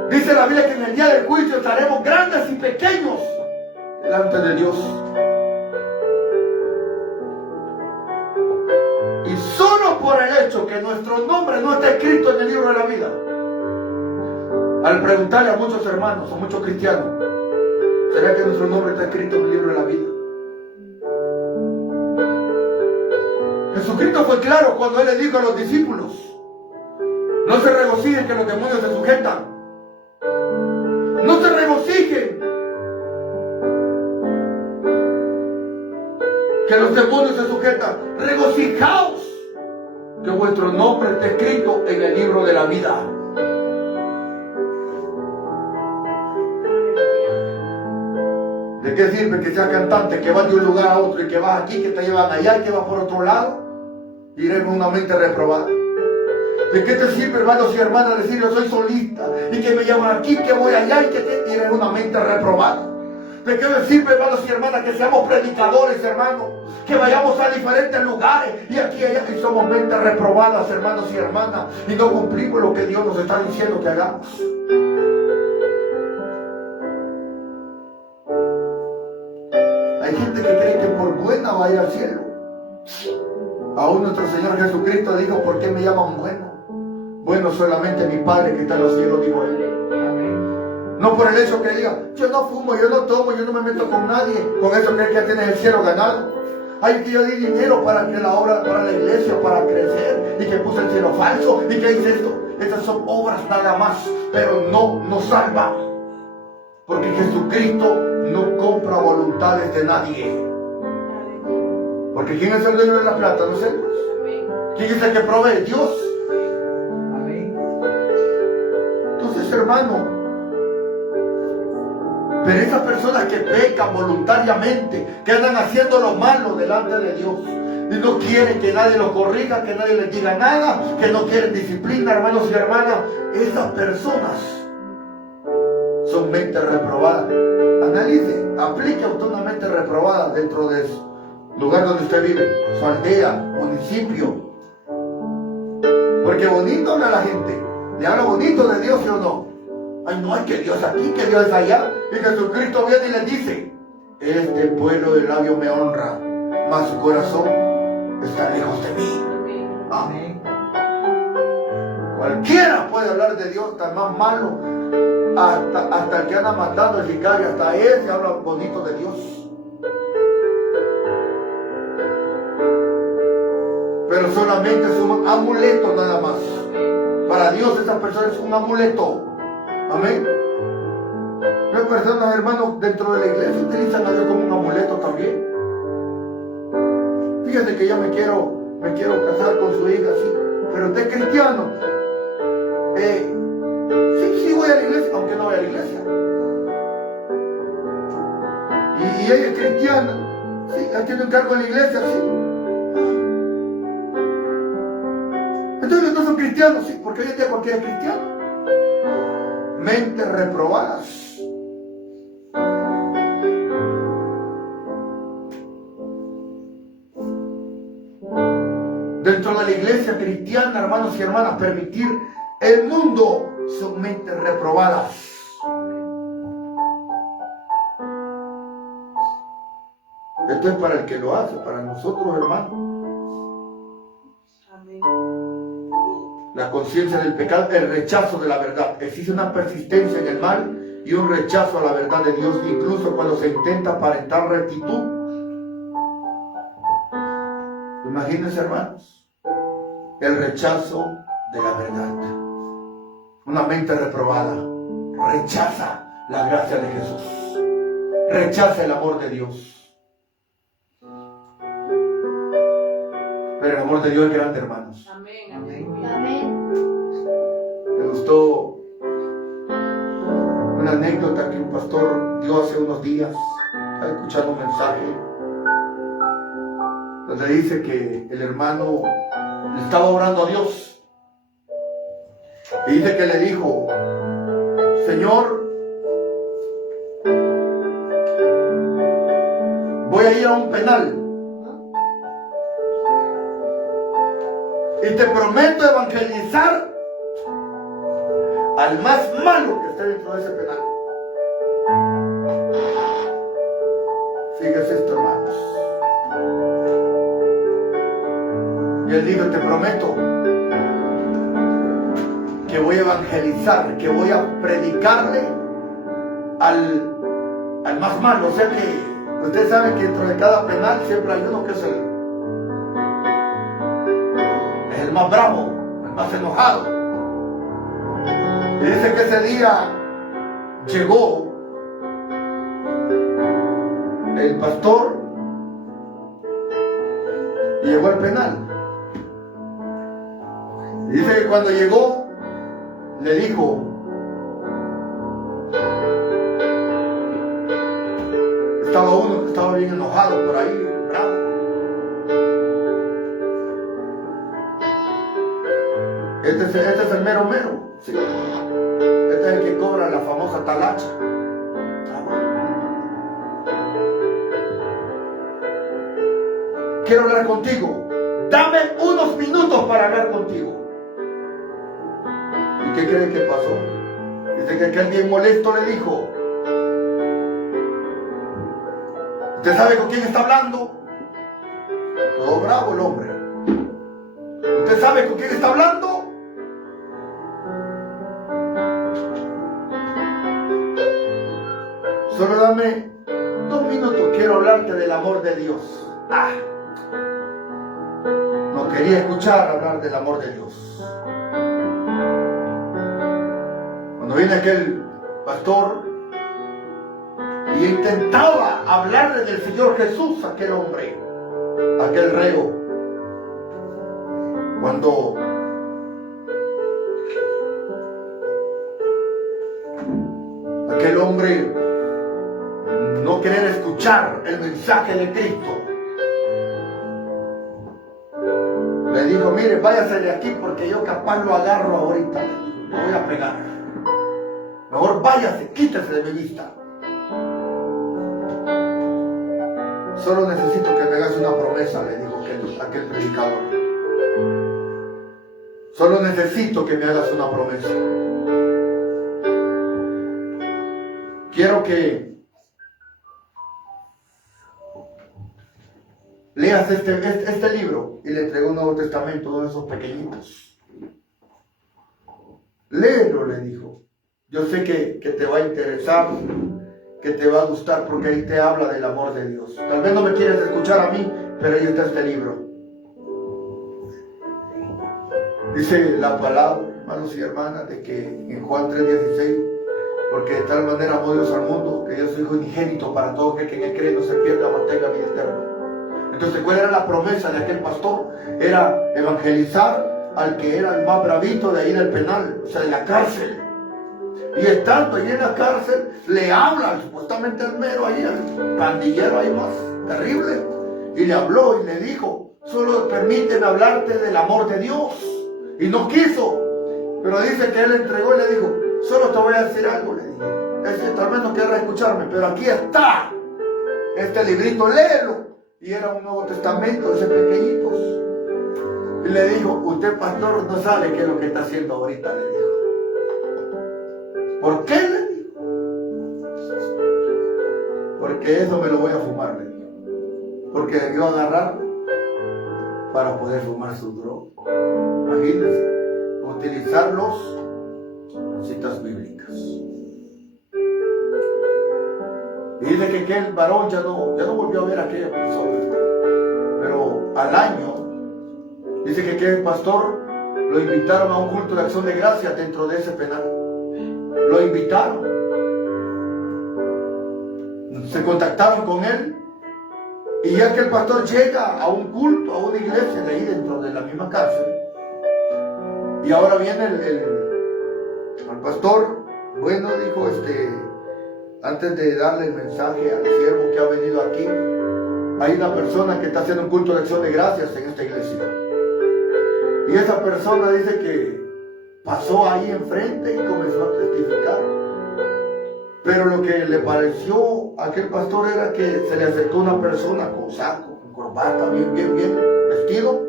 Dice la Biblia que en el día del juicio estaremos grandes y pequeños delante de Dios. Y solo por el hecho que nuestro nombre no está escrito en el libro de la vida, al preguntarle a muchos hermanos, a muchos cristianos, ¿será que nuestro nombre está escrito en el libro de la vida? Jesucristo fue claro cuando Él le dijo a los discípulos, no se regocijen que los demonios se sujetan. No se regocijen que los demonios se sujetan. Regocijaos que vuestro nombre está escrito en el libro de la vida. ¿De qué sirve que seas cantante, que vas de un lugar a otro y que vas aquí, que te llevan allá y que vas por otro lado? Y eres una mente reprobada. ¿De qué te sirve, hermanos y hermanas, decir yo soy solista y que me llaman aquí, que voy allá y que eres una mente reprobada? ¿De qué me sirve, hermanos y hermanas, que seamos predicadores, hermanos? Que vayamos a diferentes lugares y aquí y allá y somos mentes reprobadas, hermanos y hermanas, y no cumplimos lo que Dios nos está diciendo que hagamos. Hay gente que cree que por buena va a ir al cielo. Aún nuestro Señor Jesucristo dijo, ¿por qué me llaman bueno? Bueno, solamente mi Padre que está en los cielos, dijo Él. No por el hecho que diga, yo no fumo, yo no tomo, yo no me meto con nadie. Con eso cree que ya tienes el cielo ganado. Hay que yo di dinero para que la obra, para la iglesia, para crecer, y que puse el cielo falso, y que hice esto. Estas son obras nada más, pero no salvan. Porque Jesucristo no compra voluntades de nadie. Porque ¿quién es el dueño de la plata? No sé. ¿Quién es el que provee? Dios. Entonces, hermano, pero esas personas que pecan voluntariamente, que andan haciendo lo malo delante de Dios y no quieren que nadie los corrija, que nadie les diga nada, que no quieren disciplina, hermanos y hermanas, esas personas son mentes reprobadas. Analice, aplique usted una mente reprobada dentro de su lugar donde usted vive, su aldea, municipio. Porque bonito habla la gente, le habla bonito de Dios, ¿sí o no? Ay, no, hay que Dios aquí, que Dios allá. Y Jesucristo viene y les dice, este pueblo de labio me honra, mas su corazón está lejos de mí. Amén. Cualquiera puede hablar de Dios, tan más malo, hasta el que anda matando el sicario, hasta ese habla bonito de Dios. Pero solamente es un amuleto nada más. Para Dios esa persona es un amuleto. Amén. Hay personas, hermanos, dentro de la iglesia utilizan a Dios como un amuleto también. Fíjate que yo me quiero casar con su hija, sí, pero usted es cristiano. Sí voy a la iglesia, aunque no voy a la iglesia. Y ella es cristiana, sí, tiene un cargo en la iglesia, sí. Entonces los dos son cristianos, sí, porque hoy en día cualquiera es cristiano. Mentes reprobadas. Dentro de la iglesia cristiana, hermanos y hermanas, permitir el mundo son mentes reprobadas. Esto es para el que lo hace, para nosotros, hermanos. Amén. La conciencia del pecado, el rechazo de la verdad. Existe una persistencia en el mal y un rechazo a la verdad de Dios, incluso cuando se intenta aparentar rectitud. Imagínense, hermanos, el rechazo de la verdad. Una mente reprobada rechaza la gracia de Jesús, rechaza el amor de Dios. Pero el amor de Dios es grande, hermanos. Amén. Amén. Amén. Me gustó una anécdota que un pastor dio hace unos días. Estaba escuchando un mensaje donde dice que el hermano le estaba orando a Dios y dice que le dijo: Señor, voy a ir a un penal y te prometo evangelizar al más malo que esté dentro de ese penal. Fíjese esto, hermanos. Y él dijo: te prometo que voy a evangelizar, que voy a predicarle al más malo. O sea que ustedes saben que dentro de cada penal siempre hay uno que es el más bravo, el más enojado. Y dice que ese día llegó el pastor y llegó al penal. Y dice que cuando llegó, le dijo: estaba uno que estaba bien enojado por ahí, bravo. Este es el mero mero, ¿sí? Este es el que cobra la famosa talacha. Quiero hablar contigo. Dame unos minutos para hablar contigo. ¿Y qué creen que pasó? Dice que aquel bien molesto le dijo: ¿usted sabe con quién está hablando? Todo bravo el hombre. ¿Usted sabe con quién está hablando? Solo dame 2 minutos, quiero hablarte del amor de Dios. No quería escuchar hablar del amor de Dios. Cuando viene aquel pastor y intentaba hablarle del Señor Jesús a aquel hombre, a aquel reo, cuando aquel hombre no querer escuchar el mensaje de Cristo, le dijo: mire, váyase de aquí porque yo capaz lo agarro ahorita, lo voy a pegar. Mejor váyase, quítese de mi vista. Solo necesito que me hagas una promesa, le dijo aquel predicador. Solo necesito que me hagas una promesa. Quiero que leas este libro. Y le entregó un Nuevo Testamento, uno de esos pequeñitos. Léelo, le dijo. Yo sé que te va a interesar, que te va a gustar, porque ahí te habla del amor de Dios. Tal vez no me quieres escuchar a mí, pero ahí está este libro. Dice la palabra, hermanos y hermanas, de que en Juan 3:16 Porque de tal manera amó Dios al mundo, que dio su Hijo unigénito para todo aquel que en él cree no se pierda, mas tenga vida eterna. Entonces, ¿cuál era la promesa de aquel pastor? Era evangelizar al que era el más bravito de ahí del penal, o sea, de la cárcel. Y estando ahí en la cárcel, le habla supuestamente al mero ahí, al pandillero ahí más terrible, y le habló y le dijo: solo permíteme hablarte del amor de Dios. Y no quiso, pero dice que él entregó y le dijo: solo te voy a decir algo, le dije. Es que tal vez no querrá escucharme, pero aquí está este librito, léelo. Y era un Nuevo Testamento, ese pequeñitos. Y le dijo: usted, pastor, no sabe qué es lo que está haciendo ahorita, le dijo. ¿Por qué? Le dijo. Porque eso me lo voy a fumar, le dijo. Porque debió agarrarme para poder fumar su droga. Imagínense, utilizarlos en citas bíblicas. Y dice que aquel varón ya no volvió a ver a aquella persona. Pero al año, dice que aquel pastor lo invitaron a un culto de acción de gracias dentro de ese penal. Lo invitaron. Se contactaron con él. Y ya que el pastor llega a un culto, a una iglesia de ahí dentro de la misma cárcel. Y ahora viene el pastor. Bueno, dijo, antes de darle el mensaje al siervo que ha venido aquí, hay una persona que está haciendo un culto de acción de gracias en esta iglesia. Y esa persona dice que pasó ahí enfrente y comenzó a testificar. Pero lo que le pareció a aquel pastor era que se le acercó una persona con saco, con corbata, bien vestido.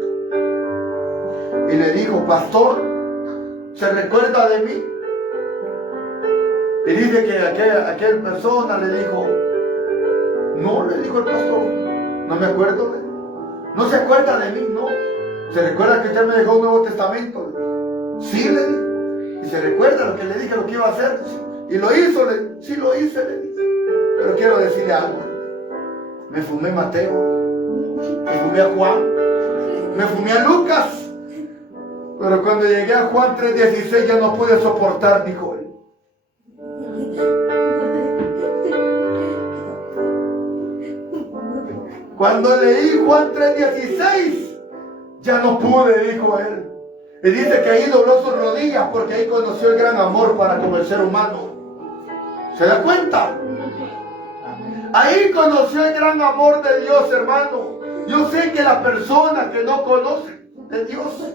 Y le dijo: pastor, ¿se recuerda de mí? Y dice que aquel persona le dijo: no, le dijo el pastor, no me acuerdo. No se acuerda de mí, no. ¿Se recuerda que usted me dejó un Nuevo Testamento? Sí, le dijo. ¿Y se recuerda lo que le dije, lo que iba a hacer? Sí. ¿Y lo hizo? Sí, lo hice, le dije. Pero quiero decirle algo. Me fumé Mateo, me fumé a Juan, me fumé a Lucas. Pero cuando llegué a Juan 3:16 ya no pude soportar, dijo él. Cuando leí Juan 3:16, ya no pude, dijo él. Y dice que ahí dobló sus rodillas porque ahí conoció el gran amor para con el ser humano. ¿Se da cuenta? Ahí conoció el gran amor de Dios, hermano. Yo sé que la persona que no conoce de Dios,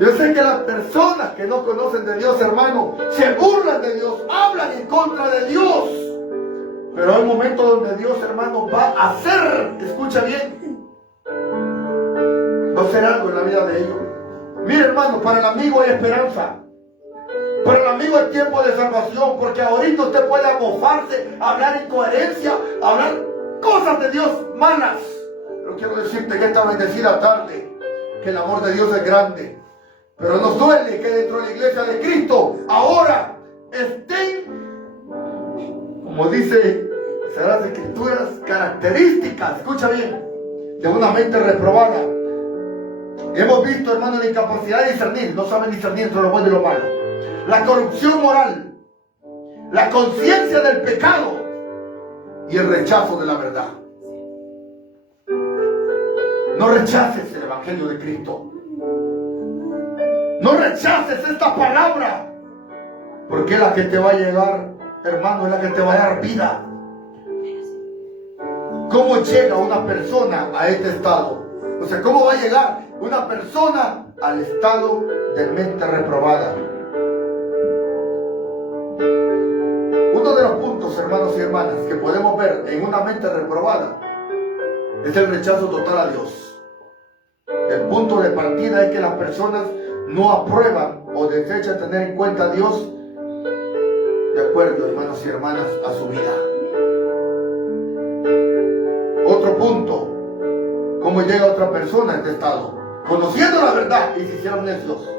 yo sé que las personas que no conocen de Dios, hermano, se burlan de Dios, hablan en contra de Dios. Pero hay momentos donde Dios, hermano, va a hacer, escucha bien, va a hacer algo en la vida de ellos. Mire, hermano, para el amigo hay esperanza. Para el amigo hay tiempo de salvación, porque ahorita usted puede amofarse, hablar incoherencia, hablar cosas de Dios malas. Pero quiero decirte que esta bendecida tarde, que el amor de Dios es grande. Pero nos duele que dentro de la iglesia de Cristo ahora estén, como dice las Escrituras, características, escucha bien, de una mente reprobada. Hemos visto, hermano, la incapacidad de discernir, no saben discernir entre lo bueno y lo malo. La corrupción moral, la conciencia del pecado y el rechazo de la verdad. No rechaces el Evangelio de Cristo. No rechaces esta palabra, porque es la que te va a llegar, hermano, es la que te va a dar vida. ¿Cómo llega una persona a este estado? O sea, ¿cómo va a llegar una persona al estado de mente reprobada? Uno de los puntos, hermanos y hermanas, que podemos ver en una mente reprobada es el rechazo total a Dios. El punto de partida es que las personas no aprueban o desechan tener en cuenta a Dios de acuerdo, hermanos y hermanas, a su vida. Otro punto, ¿cómo llega otra persona a este estado? Conociendo la verdad y se hicieron necios.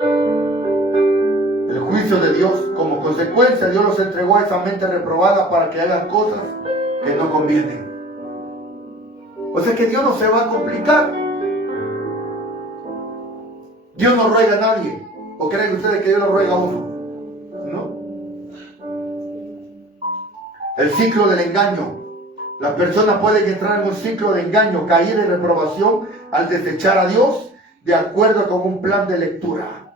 El juicio de Dios, como consecuencia, Dios los entregó a esa mente reprobada para que hagan cosas que no convienen. O sea que Dios no se va a complicar. Dios no ruega a nadie. ¿O creen ustedes que Dios lo ruega a uno? El ciclo del engaño. Las personas pueden entrar en un ciclo de engaño, caer en reprobación al desechar a Dios de acuerdo con un plan de lectura.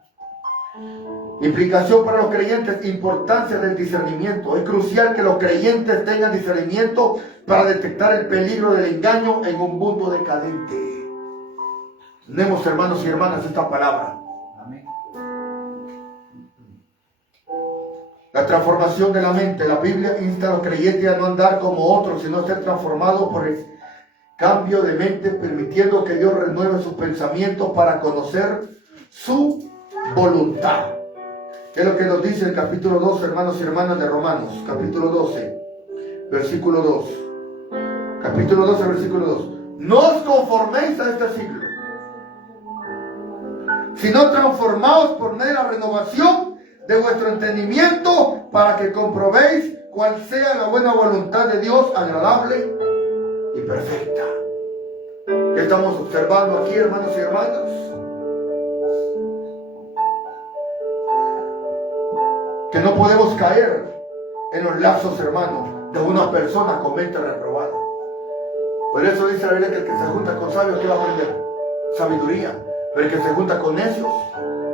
Implicación para los creyentes, importancia del discernimiento. Es crucial que los creyentes tengan discernimiento para detectar el peligro del engaño en un mundo decadente. Tenemos, hermanos y hermanas, esta palabra. Amén. La transformación de la mente. La Biblia insta a los creyentes a no andar como otros, sino ser transformados por el cambio de mente, permitiendo que Dios renueve sus pensamientos para conocer su voluntad. ¿Qué es lo que nos dice el capítulo 12, hermanos y hermanas de Romanos? Capítulo 12, versículo 2. Capítulo 12, versículo 2. No os conforméis a este siglo, sino transformaos por medio de la renovación de vuestro entendimiento, para que comprobéis cuál sea la buena voluntad de Dios, agradable y perfecta. ¿Qué estamos observando aquí, hermanos y hermanas? Que no podemos caer en los lazos, hermanos, de una persona con mente reprobada. Por eso dice la Biblia que el que se junta con sabios, ¿qué va a aprender? Sabiduría. Pero el que se junta con necios,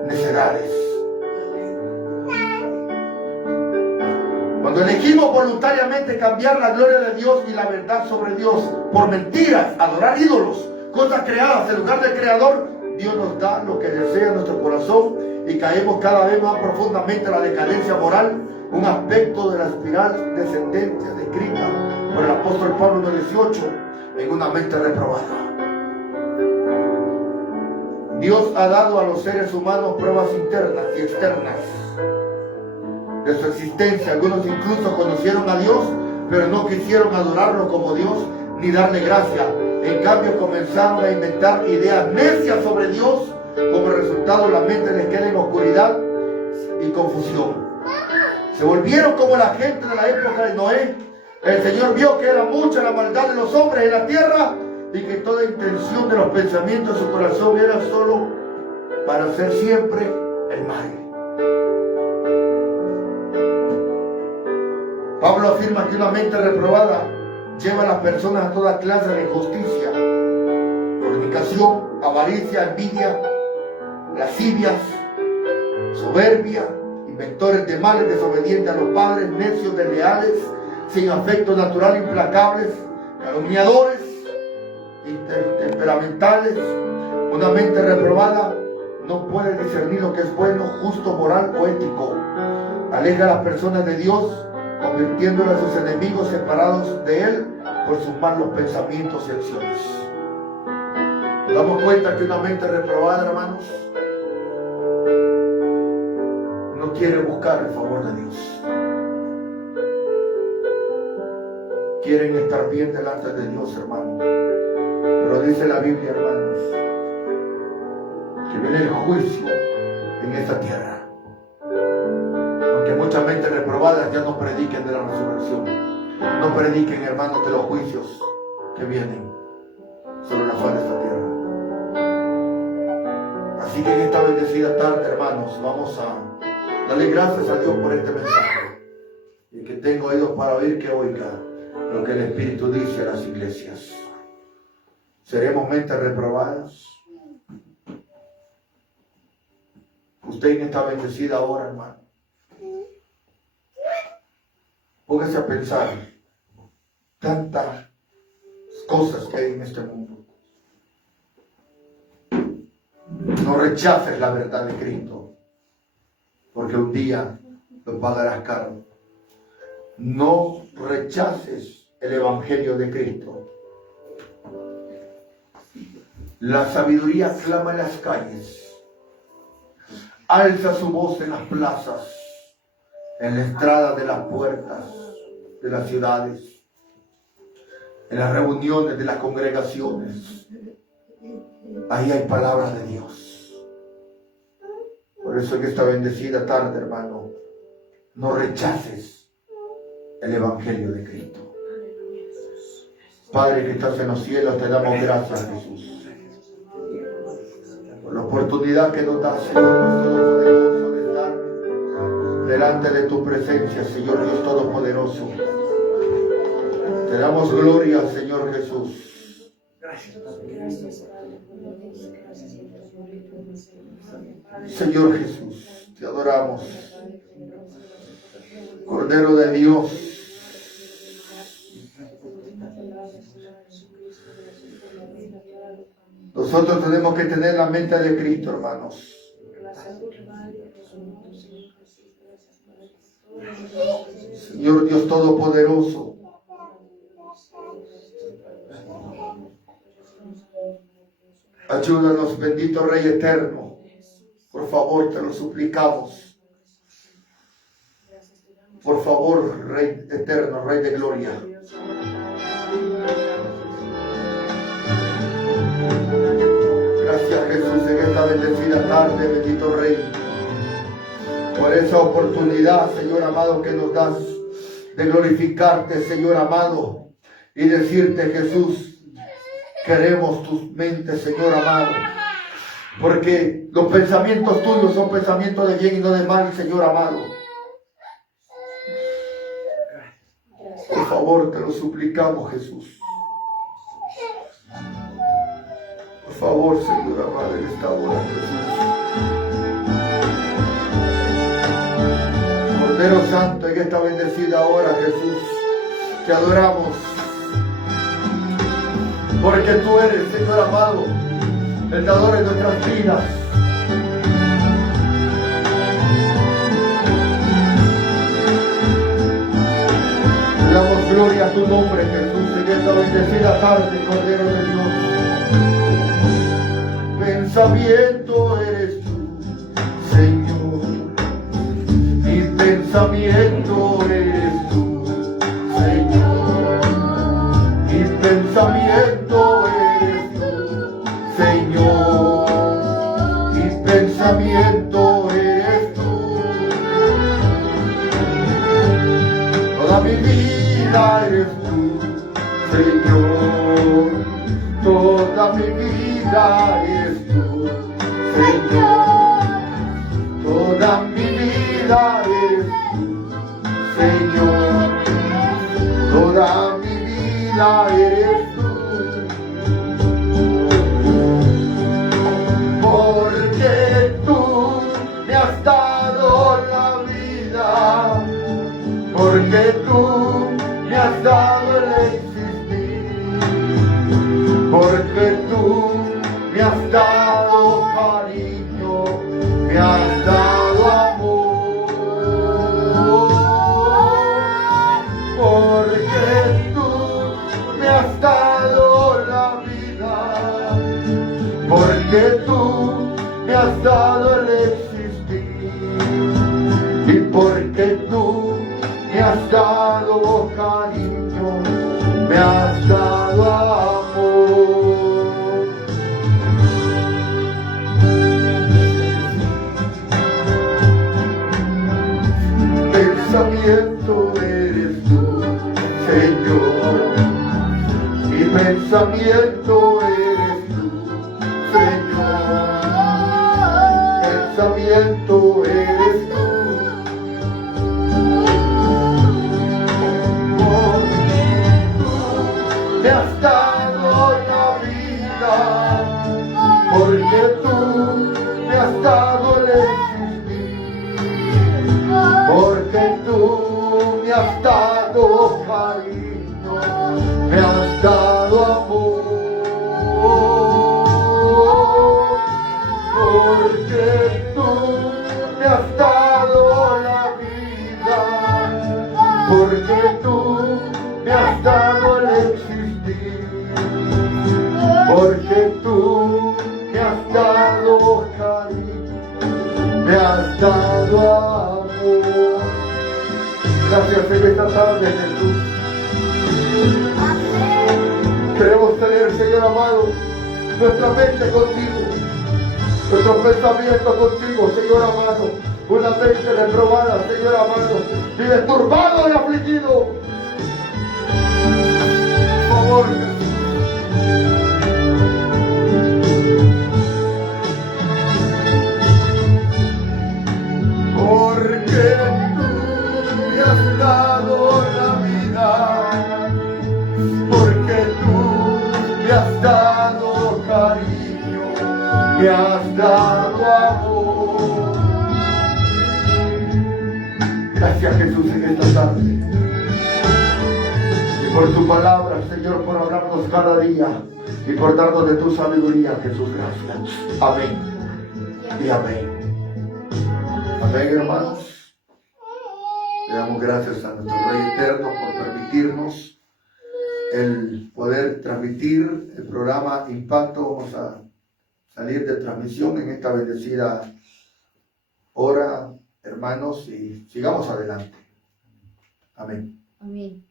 necedades. Cuando elegimos voluntariamente cambiar la gloria de Dios y la verdad sobre Dios por mentiras, adorar ídolos, cosas creadas en lugar del Creador, Dios nos da lo que desea nuestro corazón y caemos cada vez más profundamente en la decadencia moral, un aspecto de la espiral descendente descrita por el apóstol Pablo en 18, en una mente reprobada. Dios ha dado a los seres humanos pruebas internas y externas de su existencia. Algunos incluso conocieron a Dios, pero no quisieron adorarlo como Dios ni darle gracia. En cambio, comenzaron a inventar ideas necias sobre Dios. Como resultado, la mente les queda en oscuridad y confusión. Se volvieron como la gente de la época de Noé. El Señor vio que era mucha la maldad de los hombres en la tierra y que toda intención de los pensamientos de su corazón era solo para hacer siempre el mal. Pablo afirma que una mente reprobada lleva a las personas a toda clase de injusticia, fornicación, avaricia, envidia, lascivias, soberbia, inventores de males, desobedientes a los padres, necios, desleales, sin afecto natural, implacables, calumniadores, intemperamentales. Una mente reprobada no puede discernir lo que es bueno, justo, moral o ético. Aleja a las personas de Dios, convirtiéndolos a sus enemigos, separados de Él por sus malos pensamientos y acciones. Nos damos cuenta que una mente reprobada, hermanos, no quiere buscar el favor de Dios. Quieren estar bien delante de Dios, hermano. Pero dice la Biblia, hermanos, que viene el juicio en esta tierra. Aunque muchas mentes reprobadas ya no prediquen de la resurrección, no prediquen, hermanos, de los juicios que vienen sobre la faz de esta tierra. Así que en esta bendecida tarde, hermanos, vamos a darle gracias a Dios por este mensaje. Y que tenga oídos para oír, que oiga lo que el Espíritu dice a las iglesias. ¿Seremos mentes reprobadas? Usted en esta bendecida hora, hermano, póngase a pensar tantas cosas que hay en este mundo. No rechaces la verdad de Cristo, porque un día lo pagarás caro. No rechaces el Evangelio de Cristo. La sabiduría clama en las calles, alza su voz en las plazas, en la entrada de las puertas de las ciudades, en las reuniones de las congregaciones. Ahí hay palabras de Dios. Por eso en esta bendecida tarde, hermano, no rechaces el Evangelio de Cristo. Padre que estás en los cielos, te damos gracias, Jesús, por la oportunidad que nos das, Señor, Dios Todopoderoso, de estar delante de tu presencia, Señor Dios Todopoderoso. Te damos gloria, Señor Jesús. Señor Jesús, te adoramos. Cordero de Dios. Nosotros tenemos que tener la mente de Cristo, hermanos. Señor Dios Todopoderoso, ayúdanos, bendito Rey eterno. Por favor, te lo suplicamos. Por favor, Rey eterno, Rey de gloria. Gracias, Jesús, en esta bendecida tarde, bendito Rey, por esa oportunidad, Señor amado, que nos das de glorificarte, Señor amado, y decirte, Jesús, queremos tus mentes, Señor amado, porque los pensamientos tuyos son pensamientos de bien y no de mal, Señor amado. Por favor, te lo suplicamos, Jesús. Por favor, Señor amado, en esta hora, Jesús. Cordero Santo, en esta bendecida hora, Jesús, te adoramos. Porque tú eres, Señor amado, el dador de nuestras vidas. Le damos gloria a tu nombre, Jesús, en esta bendecida tarde, Cordero de Dios. Pensamiento eres tú, Señor. Mi pensamiento eres tú, Señor. Mi pensamiento eres tú, Señor. Mi pensamiento eres tú. Toda mi vida eres tú, Señor. Toda mi vida eres tú, Señor. Toda mi vida eres tú, Señor. Toda mi vida eres tú. Porque tú me has dado la vida. Porque tú me has dado el existir. Porque tú me has dado cariño, me has dado amor. Porque tú me has dado la vida. Porque tú me has dado el existir. Y porque tú me has dado cariño, me has dado amor. Pensamiento eres tú, Señor. Mi pensamiento eres tú, Señor. Pensamiento eres tú. Me has dado la vida, porque tú me has dado el existir, porque tú me has dado cariño, me has dado amor, porque tú me has dado la vida, porque tú me has dado el existir. Porque tú me has dado cariño, me has dado amor. Gracias en esta tarde, Jesús. Queremos tener, Señor amado, nuestra mente contigo, nuestro pensamiento contigo, Señor amado. Una mente reprobada, Señor amado, y desturbado y afligido. Por favor, Jesús. Porque tú me has dado la vida, has dado cariño, me has dado amor. Gracias, Jesús, en esta tarde. Y por tu palabra, Señor, por hablarnos cada día y por darnos de tu sabiduría, Jesús, gracias. Amén y amén. Amén, hermanos. Le damos gracias a nuestro Rey Eterno por permitirnos el poder transmitir el programa Impacto. Vamos a salir de transmisión en esta bendecida hora, hermanos, y sigamos adelante. Amén. Amén.